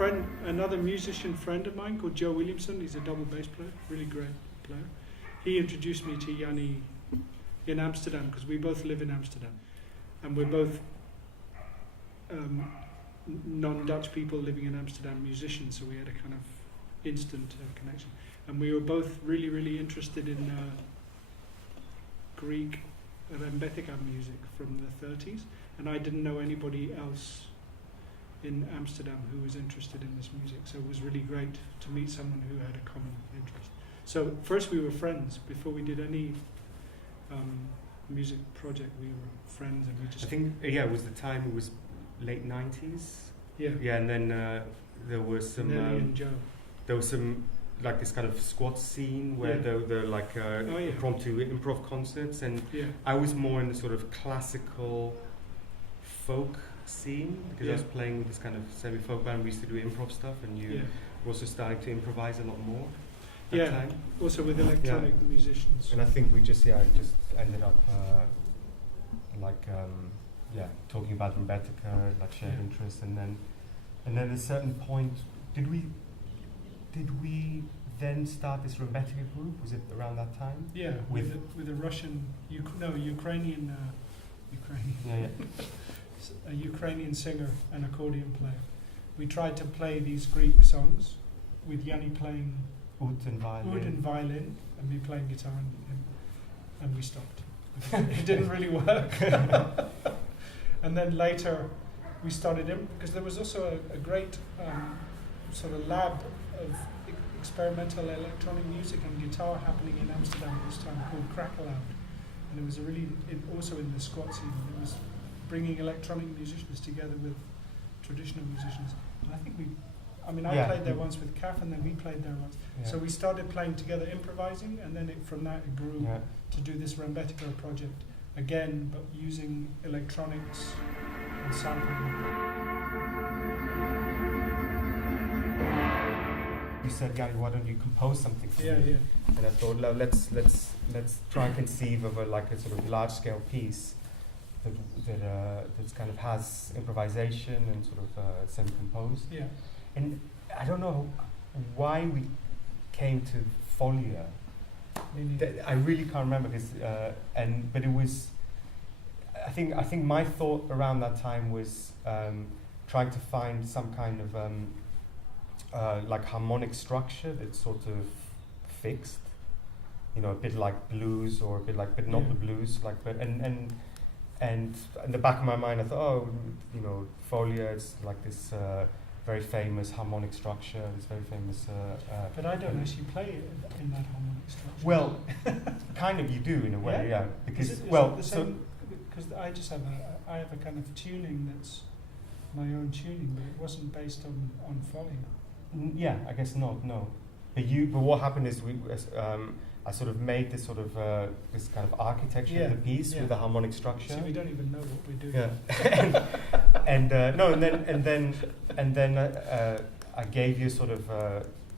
another musician friend of mine called Joe Williamson. He's a double bass player, really great player. He introduced me to Yanni in Amsterdam because we both live in Amsterdam, and we're both non-Dutch people living in Amsterdam, musicians. So we had a kind of instant connection, and we were both really, really interested in Greek rembetika music from the 30s, and I didn't know anybody else in Amsterdam who was interested in this music, so it was really great to meet someone who had a common interest. So first we were friends. Before we did any music project, we were friends, and we just... I think, it was the time, it was late 90s. Yeah. Yeah, and then there was some... Nelly and Joe. There was some, like this kind of squat scene where they're like impromptu improv concerts, and I was more in the sort of classical folk scene, because I was playing with this kind of semi-folk band. We used to do improv stuff, and you were also starting to improvise a lot more at that time. Also with electronic musicians. And I think we just ended up talking about rembetika, like shared interests, and then at a certain point, did we then start this rembetika group? Was it around that time? Yeah, with a Russian, Ukrainian. A Ukrainian singer and accordion player. We tried to play these Greek songs with Yanni playing oud and violin, and me playing guitar, and we stopped. It didn't really work. And then later we started because there was also a great sort of lab of experimental electronic music and guitar happening in Amsterdam at this time called Crackaloud, and it was also in the squat scene. It was bringing electronic musicians together with traditional musicians. And I think I played there once with Kaf, and then we played there once. Yeah. So we started playing together, improvising, and then from that it grew to do this rembetika project again, but using electronics and sampling. You said, Gary, why don't you compose something for me? Yeah. And I thought, let's try and conceive of a sort of large-scale piece that kind of has improvisation and sort of semi-composed. Yeah. And I don't know why we came to Folia. I really can't remember but it was. I think my thought around that time was trying to find some kind of like harmonic structure that's sort of fixed, a bit like blues, or a bit like, but not the blues, like, but and in the back of my mind I thought, Folia, it's like this very famous harmonic structure, this very famous... but I don't actually play it in that harmonic structure. Well, kind of you do in a way, because, is because I have a kind of tuning that's my own tuning, but it wasn't based on Folia. Yeah, I guess not, no. But what happened is I sort of made this sort of this kind of architecture of the piece with the harmonic structure. So we don't even know what we're doing. Yeah, and then I gave you sort of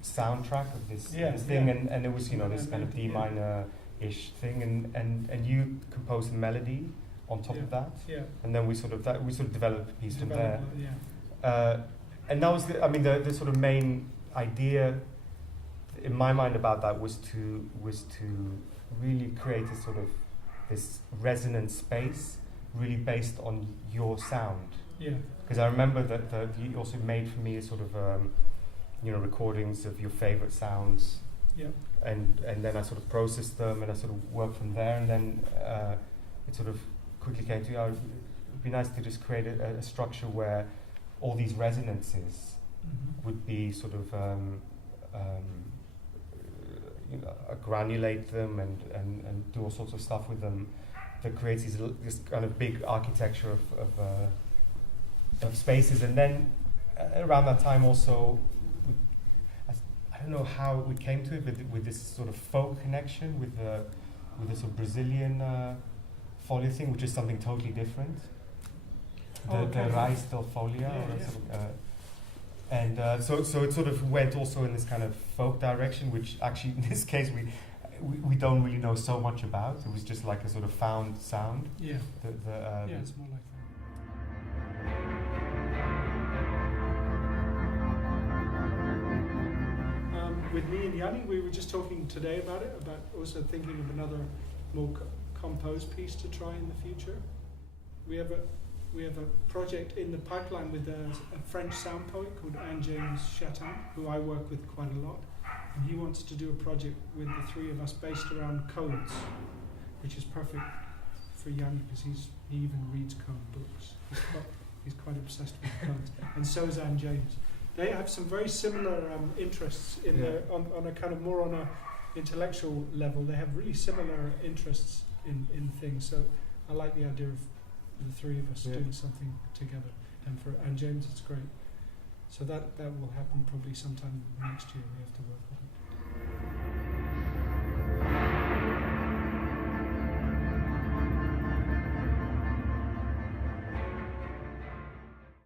soundtrack of this thing, and it was this kind of D minor-ish thing, and you composed a melody on top of that, and then we sort of developed a piece from there. And that was the sort of main idea in my mind about that was to really create a sort of this resonant space, really based on your sound. Yeah. Because I remember that you also made for me a sort of recordings of your favorite sounds. Yeah. And then I sort of processed them, and I sort of worked from there, and then it sort of quickly came to it'd be nice to just create a structure where all these resonances would be sort of granulate them and do all sorts of stuff with them that creates this kind of big architecture of spaces. And then around that time also, I don't know how we came to it, but with this sort of folk connection with the sort of Brazilian Folia thing, which is something totally different. The Raiz del Folia. And so it sort of went also in this kind of folk direction, which actually in this case we don't really know so much about. It was just like a sort of found sound. Yeah. It's more like that. with me and Yanni, we were just talking today about it, about also thinking of another more composed piece to try in the future. We have a project in the pipeline with a French sound poet called James Chatin, who I work with quite a lot, and he wants to do a project with the three of us based around codes, which is perfect for Yanni because he even reads code books. He's quite obsessed with codes, and so is James. They have some very similar interests in on a kind of more on a intellectual level. They have really similar interests in things. So I like the idea of the three of us doing something together. And for James, it's great. So that will happen probably sometime next year. We have to work on it.